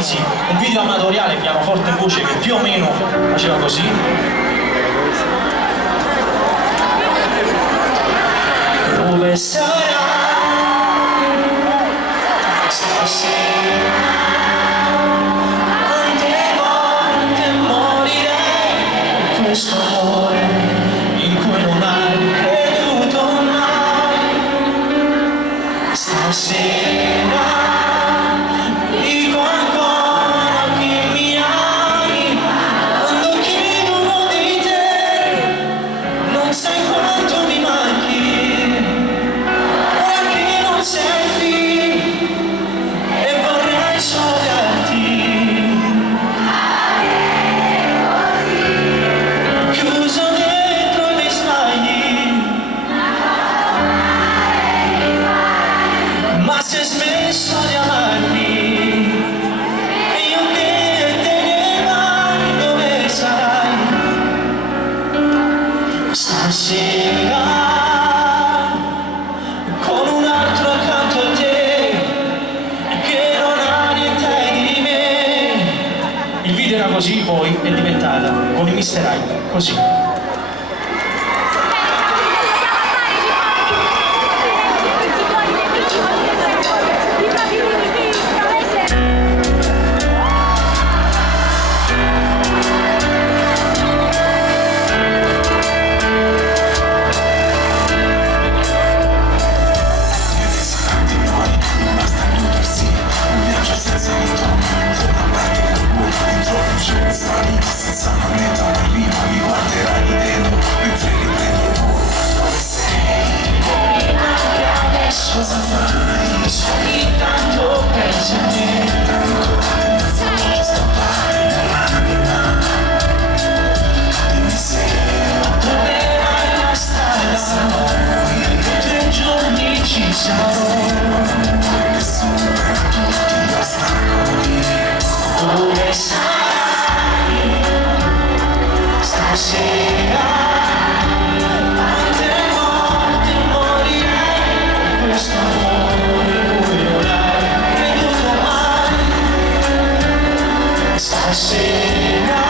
Sì, un video amatoriale, pianoforte e voce, che più o meno faceva così. Dove sarà stasera? Quante volte morirei per questo amore in cui non hai creduto mai? Stasera dico ancora che mi ami, quando chiedono di te non sai quanto mi manchi, ora che non sei qui e vorrei sceglierti, chiuso dentro i miei sbagli, ma se hai smesso di amarmi, stasera con un altro accanto a te che non ha niente di me. Il video era così, poi è diventata con i Mr. Hyde, così. Senza una meta, una rima, mi guarderai ridendo mentre riprendo il volo. Dove sei? Anche adesso cosa fai? Ogni tanto pensi a me, tanto voglio stampare nell'anima. Dimmi se troverai la strada, tra 3 giorni ci sarò. Che supera tutti gli ostacoli. Dove sei? Stasera, quante volte morirei per questo amore in cui non hai creduto mai. Stasera